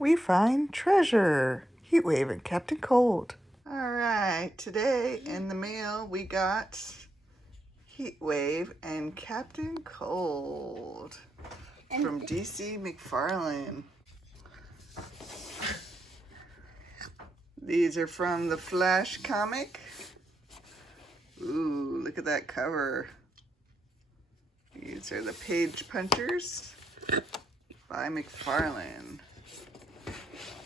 we find treasure. Heatwave and Captain Cold. All right, today in the mail we got Heatwave and Captain Cold from DC McFarlane. These are from the Flash comic. Ooh, look at that cover. These are the page punchers by McFarlane.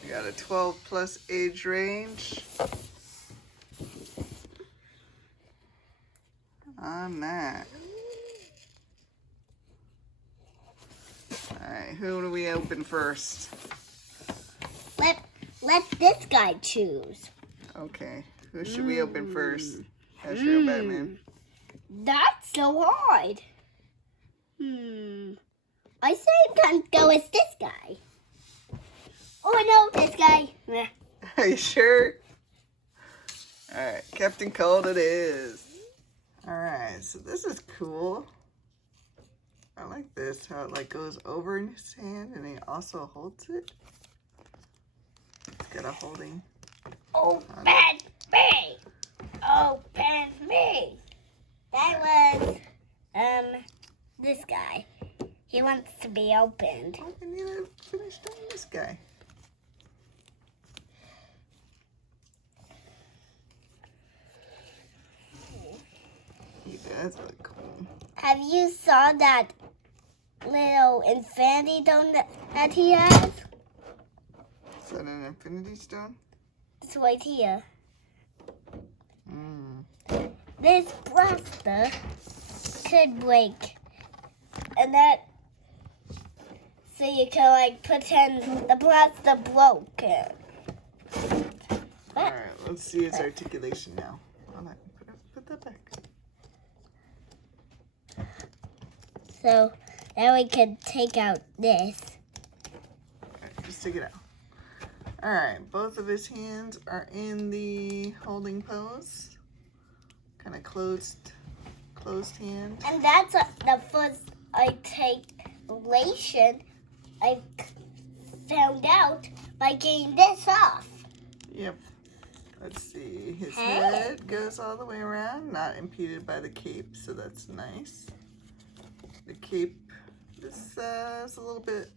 We got a 12 plus age range on that. Alright, who do we open first? Let this guy choose. Okay, who should we open first? As real Batman. That's so hard. I say I'm gonna go with this guy. Oh no, this guy. Meh. Are you sure? Alright, Captain Cold it is. Alright, so this is cool. I like this, how it like goes over in his hand and he also holds it. It's got a holding. Open me! Open me! That was, this guy. He wants to be opened. Oh, I need to finish doing this guy. He does look cool. Have you saw that little infinity stone that he has? Is that an infinity stone? It's right here. This This blaster could break. And that, so you can like pretend the blaster broke it. Alright, let's see its articulation now. Hold on, put that back. So now we can take out this. Alright, just take it out. Alright, both of his hands are in the holding pose. Kind of closed hand. And that's the first articulation I found out by getting this off. Yep. Let's see. His head goes all the way around, not impeded by the cape, so that's nice. The cape is a little bit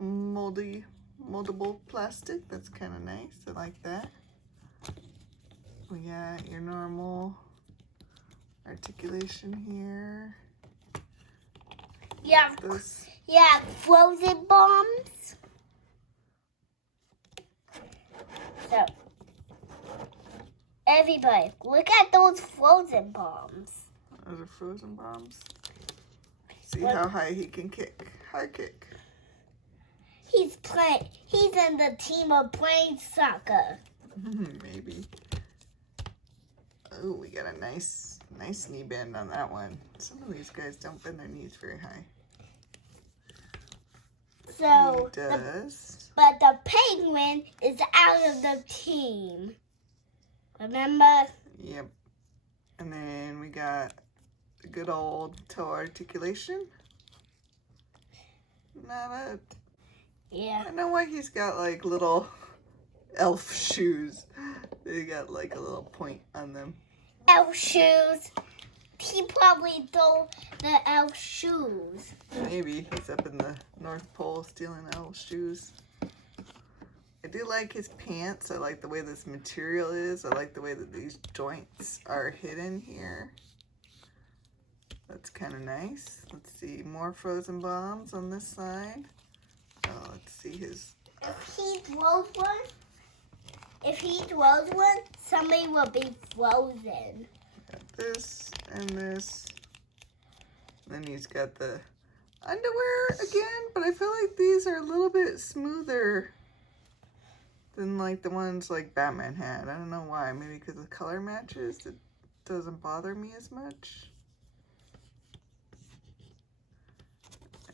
moldable plastic. That's kind of nice. I like that. We got your normal articulation here. Yeah, This. yeah, frozen bombs. So, everybody, look at those frozen bombs. Those are frozen bombs. See how high he can kick. High kick. He's in the team of playing soccer. Maybe. Oh, we got a nice knee bend on that one. Some of these guys don't bend their knees very high. So, He does. but the penguin is out of the team. Remember? Yep. And then we got the good old toe articulation. Not a... Yeah. I don't know why he's got like little elf shoes. They got like a little point on them. Elf shoes. He probably stole the elf shoes. Maybe he's up in the North Pole stealing elf shoes. I do like his pants. I like the way this material is. I like the way that these joints are hidden here. That's kind of nice. Let's see, more frozen bombs on this side. Oh, let's see his... If he throws one, somebody will be frozen. Got this and this. Then he's got the underwear again, but I feel like these are a little bit smoother than like the ones like Batman had. I don't know why. Maybe because the color matches, it doesn't bother me as much.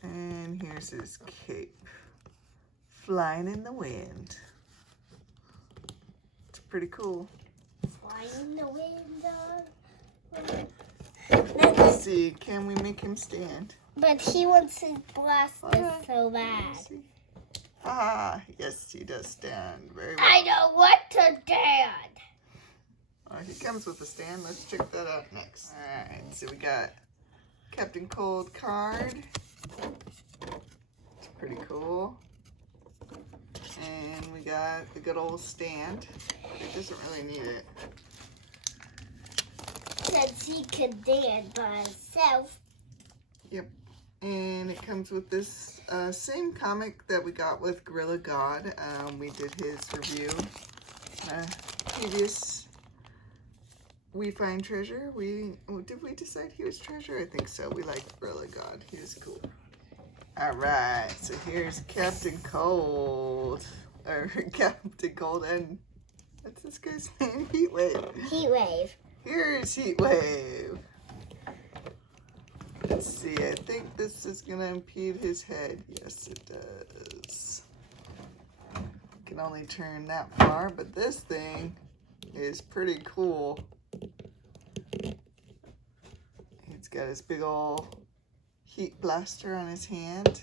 And here's his cape. Flying in the wind. It's pretty cool. Flying in the wind. Let's see, can we make him stand? But he wants his blaster so bad. Ah, yes, he does stand very well. I know what to stand. He comes with a stand. Let's check that out next. Alright, so we got Captain Cold card. It's pretty cool. And we got the good old stand. It doesn't really need it. Since he can dance by himself. Yep. And it comes with this same comic that we got with Gorilla God. We did his review. Previous We Find Treasure. Did we decide he was treasure? I think so. We liked Gorilla God. He was cool. Alright, so here's Captain Cold. Or Captain Cold and what's this guy's name? Heatwave. Heatwave. Here's Heatwave. Let's see, I think this is gonna impede his head. Yes, it does. Can only turn that far, but this thing is pretty cool. He's got his big old heat blaster on his hand.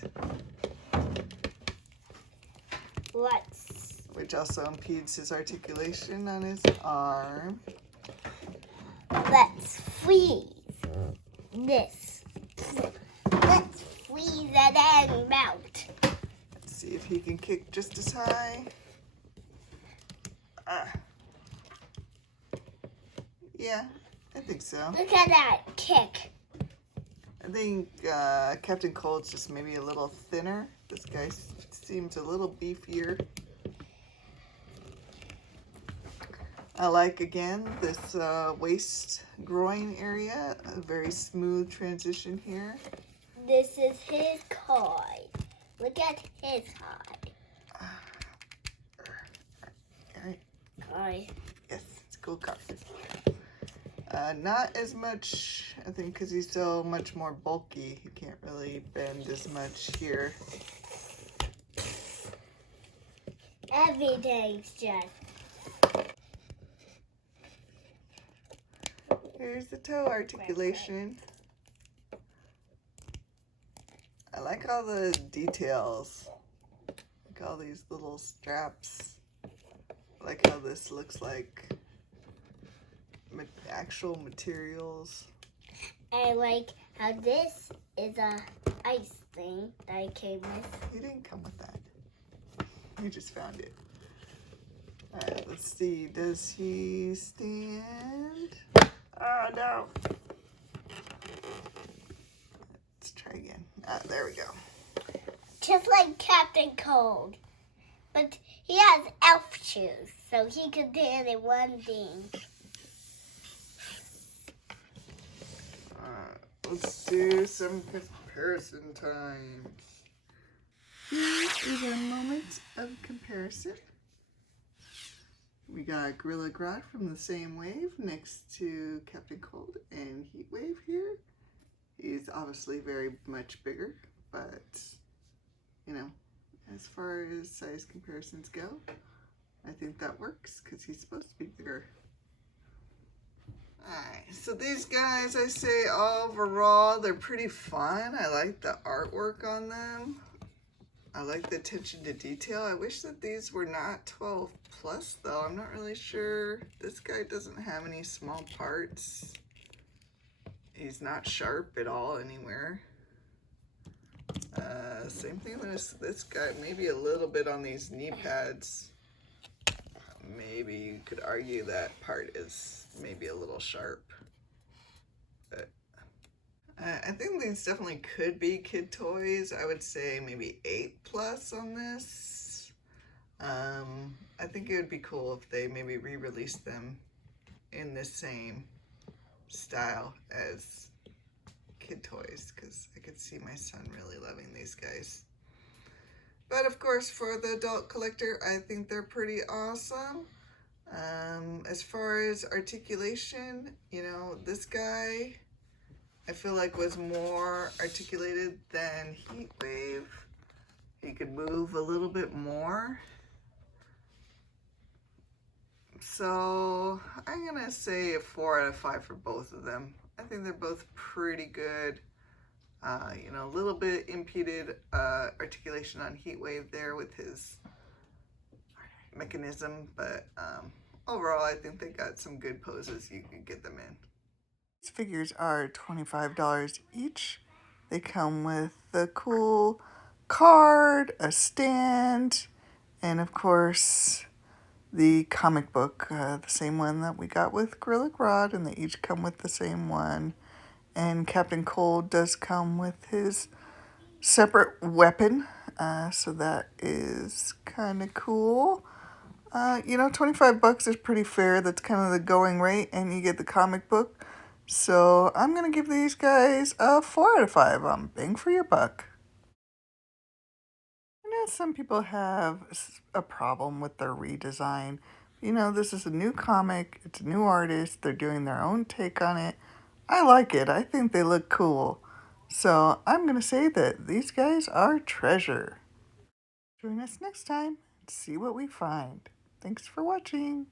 Which also impedes his articulation on his arm. Let's freeze this. Let's freeze it and melt. Let's see if he can kick just as high. Yeah, I think so. Look at that kick. I think Captain Cold's just maybe a little thinner. This guy seems a little beefier. I like, again, this waist groin area. A very smooth transition here. This is his card. Look at his card. Card. Yes, it's a cool card. Not as much, I think, because he's so much more bulky. He can't really bend as much here. Everything's just. Here's the toe articulation. I like all the details. Like all these little straps. I like how this looks like actual materials. I like how this is a ice thing that I came with. He didn't come with that. You just found it. Alright, let's see. Does he stand? Oh, no. Let's try again. There we go. Just like Captain Cold. But he has elf shoes, so he can dance in one thing. Let's do some comparison times. Here is our moment of comparison. We got Gorilla Grodd from the same wave next to Captain Cold and Heatwave here. He's obviously very much bigger, but, you know, as far as size comparisons go, I think that works because he's supposed to be bigger. Alright, so these guys, I say overall, they're pretty fun. I like the artwork on them. I like the attention to detail. I wish that these were not 12 plus though. I'm not really sure. This guy doesn't have any small parts. He's not sharp at all anywhere. Same thing with this guy. Maybe a little bit on these knee pads. Maybe you could argue that part is maybe a little sharp. But I think these definitely could be kid toys. I would say maybe 8 plus on this. I think it would be cool if they maybe re-released them in the same style as kid toys, because I could see my son really loving these guys. But of course, for the adult collector, I think they're pretty awesome. As far as articulation, you know, this guy I feel like was more articulated than Heatwave. He could move a little bit more. So I'm gonna say a 4 out of 5 for both of them. I think they're both pretty good. You know, a little bit impeded articulation on Heatwave there with his mechanism, but overall I think they got some good poses you can get them in. These figures are $25 each. They come with the cool card, a stand, and of course the comic book, the same one that we got with Gorilla Grodd, and they each come with the same one. And Captain Cold does come with his separate weapon, so that is kind of cool. You know, 25 bucks is pretty fair. That's kind of the going rate, and you get the comic book. So I'm going to give these guys a 4 out of 5 on bang for your buck. I know some people have a problem with their redesign. You know, this is a new comic. It's a new artist. They're doing their own take on it. I like it. I think they look cool. So I'm going to say that these guys are treasure. Join us next time and see what we find. Thanks for watching.